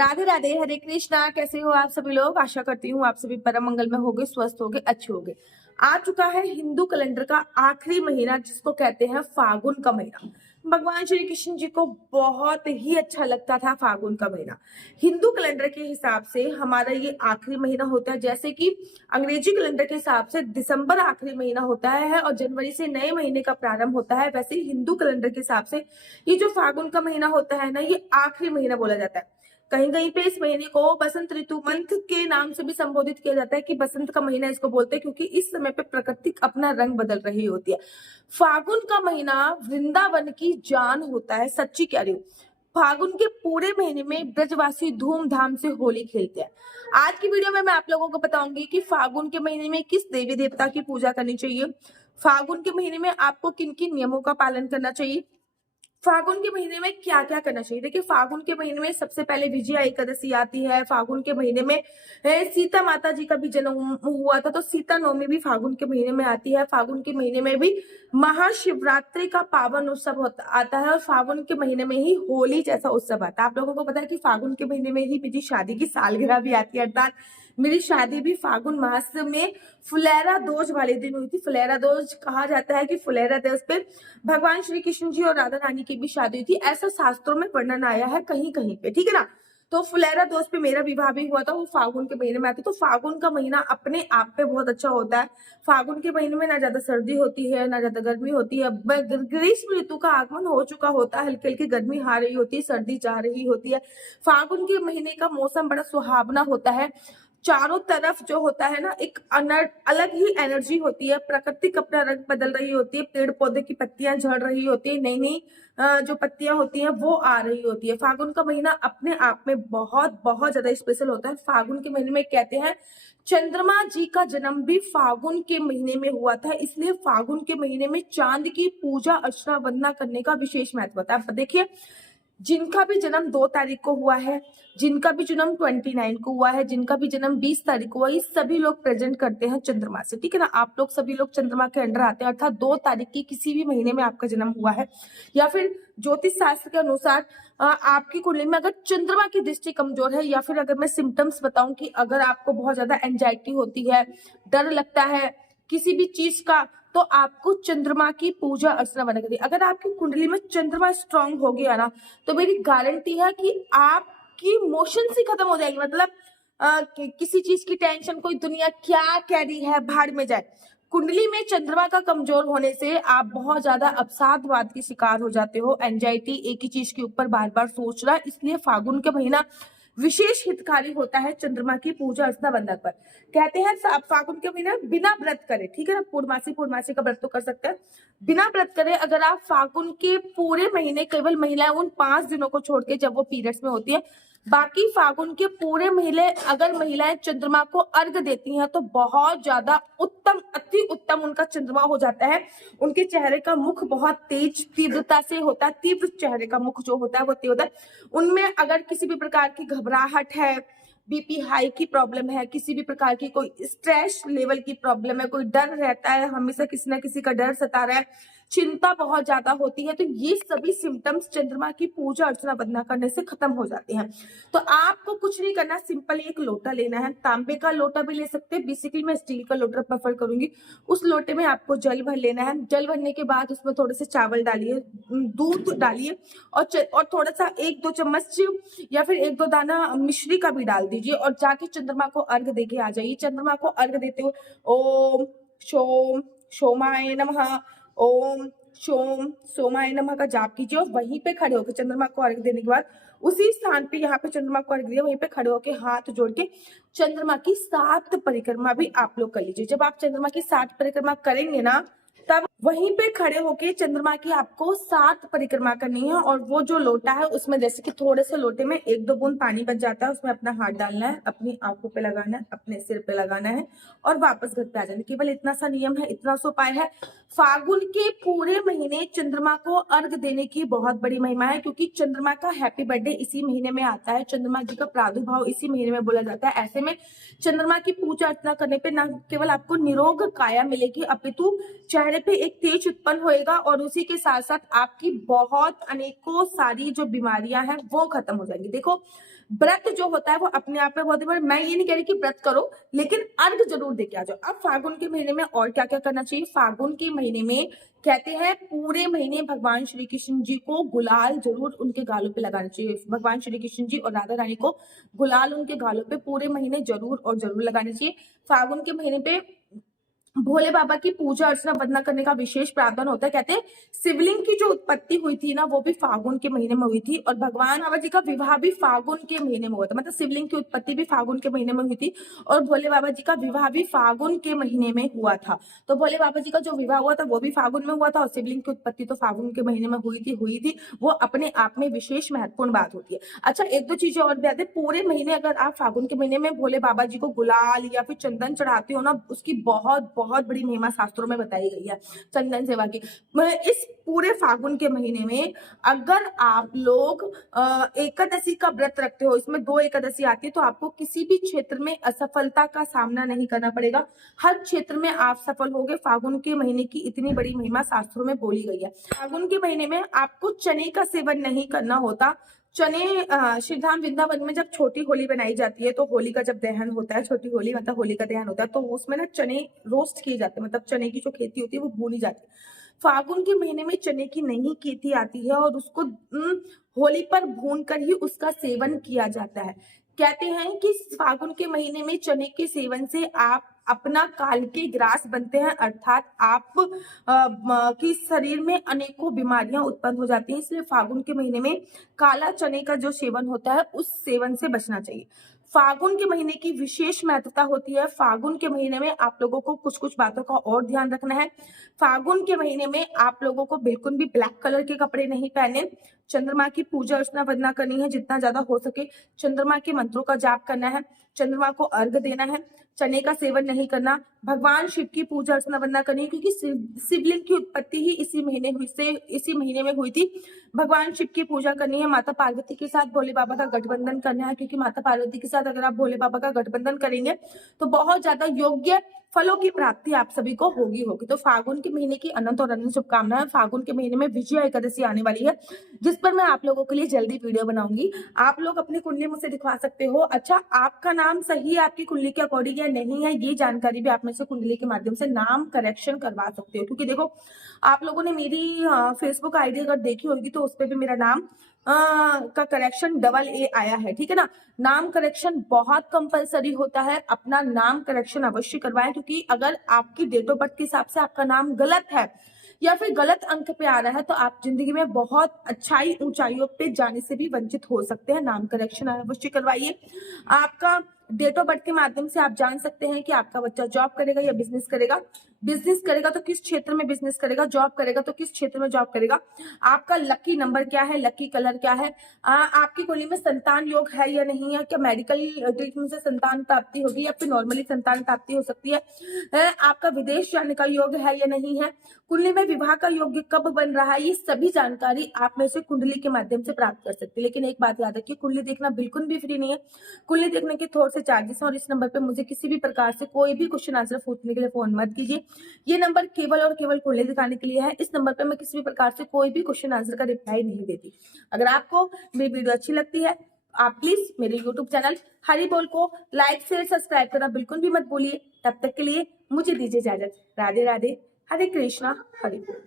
राधे राधे, हरे कृष्णा। कैसे हो आप सभी लोग? आशा करती हूँ आप सभी परम मंगल में होगे, स्वस्थ होगे, अच्छे होगे। आ चुका है हिंदू कैलेंडर का आखिरी महीना, जिसको कहते हैं फागुन का महीना। भगवान श्री कृष्ण जी को बहुत ही अच्छा लगता था फागुन का महीना। हिंदू कैलेंडर के हिसाब से हमारा ये आखिरी महीना होता है, जैसे कि अंग्रेजी कैलेंडर के हिसाब से दिसंबर आखिरी महीना होता है और जनवरी से नए महीने का प्रारंभ होता है। वैसे ही हिंदू कैलेंडर के हिसाब से ये जो फागुन का महीना होता है ना, ये आखिरी महीना बोला जाता है। कहीं कहीं पे इस महीने को बसंत ऋतु मंथ के नाम से भी संबोधित किया जाता है कि बसंत का महीना इसको बोलते हैं, क्योंकि इस समय पे प्रकृति अपना रंग बदल रही होती है। फागुन का महीना वृंदावन की जान होता है, सच्ची कह रही हूँ। फागुन के पूरे महीने में ब्रजवासी धूमधाम से होली खेलते हैं। आज की वीडियो में मैं आप लोगों को बताऊंगी कि फागुन के महीने में किस देवी देवता की पूजा करनी चाहिए, फागुन के महीने में आपको किन किन नियमों का पालन करना चाहिए, फागुन के महीने में क्या क्या करना चाहिए। देखिए, फागुन के महीने में सबसे पहले विजया एकादशी आती है। फागुन के महीने में सीता माता जी का भी जन्म हुआ था, तो सीता नवमी भी फागुन के महीने में आती है। फागुन के महीने में भी महाशिवरात्रि का पावन उत्सव आता है और फागुन के महीने में ही होली जैसा उत्सव आता है। आप लोगों को पता है कि फागुन के महीने में ही मेरी शादी की सालगिरह भी आती है, अर्थात मेरी शादी भी फागुन मास में फुलेरा दोज वाले दिन हुई थी। फुलेरा दोज कहा जाता है कि फुलेरा दोज पे भगवान श्री कृष्ण जी और राधा रानी की भी शादी हुई थी, ऐसा शास्त्रों में वर्णन आया है कहीं कहीं पे, ठीक है ना। तो फुलेरा दोज पे मेरा विवाह भी हुआ था, वो फागुन के महीने में आती है। तो फागुन का महीना अपने आप पे बहुत अच्छा होता है। फागुन के महीने में ना ज्यादा सर्दी होती है, ना ज्यादा गर्मी होती है। ग्रीष्म ऋतु का आगमन हो चुका होता है, हल्की हल्की गर्मी आ रही होती है, सर्दी जा रही होती है। फागुन के महीने का मौसम बड़ा सुहावना होता है। चारों तरफ जो होता है ना, एक अलग ही एनर्जी होती है। प्रकृति अपना रंग बदल रही होती है, पेड़ पौधे की पत्तियां झड़ रही होती है, नई नई जो पत्तियां होती हैं वो आ रही होती है। फागुन का महीना अपने आप में बहुत बहुत ज्यादा स्पेशल होता है। फागुन के महीने में कहते हैं चंद्रमा जी का जन्म भी फागुन के महीने में हुआ था, इसलिए फागुन के महीने में चांद की पूजा अर्चना वंदना करने का विशेष महत्व होता है। देखिए, जिनका भी जन्म 2 तारीख को हुआ है, जिनका भी जन्म 29 को हुआ है, जिनका भी जन्म 20 तारीख को हुआ है, ये सभी लोग प्रेजेंट करते हैं चंद्रमा से, ठीक है ना। आप लोग सभी लोग चंद्रमा के अंडर आते हैं, अर्थात 2 तारीख की किसी भी महीने में आपका जन्म हुआ है, या फिर ज्योतिष शास्त्र के अनुसार आपकी कुंडली में अगर चंद्रमा की दृष्टि कमजोर है, या फिर अगर मैं सिम्टम्स बताऊं कि अगर आपको बहुत ज्यादा एंजाइटी होती है, डर लगता है किसी भी चीज का, तो आपको चंद्रमा की पूजा अर्चना बना करिए। अगर आपकी कुंडली में चंद्रमा स्ट्रांग हो गया ना, तो मेरी गारंटी है कि आपकी इमोशंस ही खत्म हो जाएगी। मतलब किसी चीज की टेंशन, कोई दुनिया क्या कह रही है, भाड़ में जाए। कुंडली में चंद्रमा का कमजोर होने से आप बहुत ज्यादा अवसादवाद के शिकार हो जाते हो, एंजाइटी, एक ही चीज के ऊपर बार बार सोचना। इसलिए फागुन के महीना विशेष हितकारी होता है चंद्रमा की पूजा अर्चना बंधन पर। कहते हैं फागुन के महीने में बिना व्रत करे, ठीक है ना, पूर्णमासी का व्रत तो कर सकते हैं, बिना व्रत करे अगर आप फागुन के पूरे महीने, केवल महिलाएं उन 5 दिनों को छोड़ के जब वो पीरियड्स में होती है, बाकी फागुन के पूरे महीने अगर महिलाएं चंद्रमा को अर्घ देती हैं तो बहुत ज्यादा उत्तम, अति उत्तम उनका चंद्रमा हो जाता है। उनके चेहरे का मुख बहुत तेज तीव्रता से होता है, तीव्र चेहरे का मुख जो होता है वो तेज होता है। उनमें अगर किसी भी प्रकार की घबराहट है, बीपी हाई की प्रॉब्लम है, किसी भी प्रकार की कोई स्ट्रेस लेवल की प्रॉब्लम है, कोई डर रहता है, हमेशा किसी ना किसी का डर सता रहा है, चिंता बहुत ज्यादा होती है, तो ये सभी सिम्टम्स चंद्रमा की पूजा अर्चना वंदना करने से खत्म हो जाते हैं। तो आपको कुछ नहीं करना, सिंपल एक लोटा लेना है। तांबे का लोटा भी ले सकते हैं, बेसिकली मैं स्टील का लोटा प्रेफर करूंगी। उस लोटे में आपको जल भर लेना है। जल भरने के बाद उसमें थोड़े से चावल डालिए, दूध डालिए और थोड़ा सा 1-2 चम्मच या फिर 1-2 दाना मिश्री का भी डाल दीजिए और जाके चंद्रमा को अर्घ देके आ जाइए। चंद्रमा को अर्घ देते हुए ओम शोम सोमाय नमः, ओम शोम सोमाय नमः का जाप कीजिए और वहीं पे खड़े होकर चंद्रमा को अर्घ देने के बाद उसी स्थान पे, यहाँ पे चंद्रमा को अर्घ दिया, वहीं पे खड़े होकर हाथ जोड़ के चंद्रमा की 7 परिक्रमा भी आप लोग कर लीजिए। जब आप चंद्रमा की 7 परिक्रमा करेंगे ना, तब वहीं पे खड़े होके चंद्रमा की आपको 7 परिक्रमा करनी है। और वो जो लोटा है उसमें जैसे कि थोड़े से लोटे में 1-2 बूंद पानी बच जाता है, उसमें अपना हाथ डालना है, अपनी आंखों पे लगाना है, अपने सिर पे लगाना है और वापस घर पे आ जाना। केवल इतना सा नियम है, इतना सा उपाय है। फागुन के पूरे महीने चंद्रमा को अर्घ देने की बहुत बड़ी महिमा है, क्योंकि चंद्रमा का हैप्पी बर्थडे इसी महीने में आता है, चंद्रमा जी का प्रादुर्भाव इसी महीने में बोला जाता है। ऐसे में चंद्रमा की पूजा अर्चना करने पे न केवल आपको निरोग काया मिलेगी, अपितु चेहरे पे एक तेज उत्पन्न होएगा और उसी के साथ साथ आपकी बहुत अनेकों सारी जो बीमारियां हैं वो खत्म हो जाएंगी। देखो, व्रत जो होता है वो अपने आप में बहुत ही बड़ा, मैं ये नहीं कह रही कि व्रत करो, लेकिन अर्घ जरूर दे के आ जाओ। अब फागुन के महीने में और क्या क्या करना चाहिए? फागुन के महीने में कहते हैं पूरे महीने भगवान श्री कृष्ण जी को गुलाल जरूर उनके गालों पे लगाना चाहिए। भगवान श्री कृष्ण जी और राधा रानी को गुलाल उनके गालों पे पूरे महीने जरूर और जरूर लगाना चाहिए। फागुन के महीने पे भोले बाबा की पूजा अर्चना वंदना करने का विशेष प्रावधान होता है। कहते हैं शिवलिंग की जो उत्पत्ति हुई थी ना, वो भी फागुन के महीने में हुई थी, और भगवान बाबा जी का विवाह भी फागुन के महीने में हुआ था। मतलब शिवलिंग की उत्पत्ति भी फागुन के महीने में हुई थी और भोले बाबा जी का विवाह भी फागुन के महीने में हुआ था। तो भोले बाबा जी का जो विवाह हुआ था वो भी फागुन में हुआ था, और शिवलिंग की उत्पत्ति तो फागुन के महीने में हुई थी। वो अपने आप में विशेष महत्वपूर्ण बात होती है। अच्छा, एक दो चीजें और भी आती है। पूरे महीने अगर आप फागुन के महीने में भोले बाबा जी को गुलाल या फिर चंदन चढ़ाते हो ना, उसकी बहुत बहुत बड़ी महिमा शास्त्रों में बताई गई है चंदन सेवा की। इस पूरे फागुन के महीने में अगर आप लोग एकादशी का व्रत रखते हो, इसमें 2 एकादशी आती है, तो आपको किसी भी क्षेत्र में असफलता का सामना नहीं करना पड़ेगा। हर क्षेत्र में आप सफल होगे। फागुन के महीने की इतनी बड़ी महिमा शास्त्रों में बोली गई है। फागुन के महीने में आपको चने का सेवन नहीं करना होता। चने श्रीधाम वृंदावन में जब छोटी होली बनाई जाती है, तो होली का जब दहन होता है, छोटी होली मतलब होली का दहन होता है, तो उसमें ना चने रोस्ट किए जाते हैं। मतलब चने की जो खेती होती है वो भूनी जाती है। फागुन के महीने में चने की नई खेती आती है और उसको होली पर भून कर ही उसका सेवन किया जाता है। कहते हैं कि फागुन के महीने में चने के सेवन से आप अपना काल के ग्रास बनते हैं, अर्थात आप की शरीर में अनेकों बीमारियां उत्पन्न हो जाती हैं। इसलिए फागुन के महीने में काला चने का जो सेवन होता है उस सेवन से बचना चाहिए। फागुन के महीने की विशेष महत्वता होती है। फागुन के महीने में आप लोगों को कुछ कुछ बातों का और ध्यान रखना है। फागुन के महीने में आप लोगों को बिल्कुल भी ब्लैक कलर के कपड़े नहीं पहने। चंद्रमा की पूजा अर्चना वंदना करनी है जितना ज्यादा हो सके। चंद्रमा के मंत्रों का जाप करना है। चंद्रमा को अर्घ देना है। चने का सेवन नहीं करना। भगवान शिव की पूजा अर्चना वंदना करनी है, क्योंकि शिवलिंग की उत्पत्ति ही इसी महीने में हुई थी। भगवान शिव की पूजा करनी है। माता पार्वती के साथ भोले बाबा का गठबंधन करना है, क्योंकि माता पार्वती के साथ अगर आप भोले बाबा का गठबंधन करेंगे तो बहुत ज्यादा योग्य फलों की प्राप्ति आप सभी को होगी। तो फागुन के महीने की अनंत और अनंत शुभकामनाएं। फागुन के महीने में विजया एकादशी आने वाली है, जिस पर मैं आप लोगों के लिए जल्दी वीडियो बनाऊंगी। आप लोग अपनी कुंडली मुझसे दिखवा सकते हो। अच्छा, आपका नाम सही है आपकी कुंडली के अकॉर्डिंग या नहीं है, ये जानकारी भी आप में से कुंडली के माध्यम से नाम करेक्शन करवा सकते हो। क्योंकि देखो, आप लोगों ने मेरी फेसबुक आईडी अगर देखी होगी तो उस पर भी मेरा नाम का करेक्शन AA आया है, ठीक है ना। नाम करेक्शन बहुत कंपलसरी होता है। अपना नाम करेक्शन अवश्य करवाएं, क्योंकि अगर आपकी डेट ऑफ बर्थ के हिसाब से आपका नाम गलत है या फिर गलत अंक पे आ रहा है, तो आप जिंदगी में बहुत अच्छाई ऊंचाइयों पे जाने से भी वंचित हो सकते हैं। नाम करेक्शन अवश्य करवाइए। आपका डेट ऑफ बर्थ के माध्यम से आप जान सकते हैं कि आपका बच्चा जॉब करेगा या बिजनेस करेगा। बिजनेस करेगा तो किस क्षेत्र में बिजनेस करेगा, जॉब करेगा तो किस क्षेत्र में जॉब करेगा। आपका लकी नंबर क्या है, लकी कलर क्या है, आपकी कुंडली में संतान योग है या नहीं है, क्या मेडिकल ट्रीटमेंट से संतान प्राप्ति होगी या फिर नॉर्मली संतान प्राप्ति हो सकती है, आपका विदेश जाने का योग है या नहीं है, कुंडली में विवाह का योग कब बन रहा है। ये सभी जानकारी आप में से कुंडली के माध्यम से प्राप्त कर सकते हैं। लेकिन एक बात याद रखिए, कुंडली देखना बिल्कुल भी फ्री नहीं है। कुंडली देखने के थोड़े से चार्जेस हैं, और इस नंबर पे मुझे किसी भी प्रकार से कोई भी क्वेश्चन आंसर पूछने के लिए फोन मत कीजिए। ये नंबर केवल और केवल कुंडली दिखाने के लिए है। इस नंबर पे मैं किसी भी प्रकार से कोई भी क्वेश्चन आंसर का रिप्लाई नहीं देती। अगर आपको मेरी वीडियो अच्छी लगती है, आप प्लीज मेरे यूट्यूब चैनल हरि बोल को लाइक शेयर सब्सक्राइब करना बिल्कुल भी मत भूलिए। तब तक के लिए मुझे दीजिए इजाजत। राधे राधे, हरे कृष्णा, हरि बोल।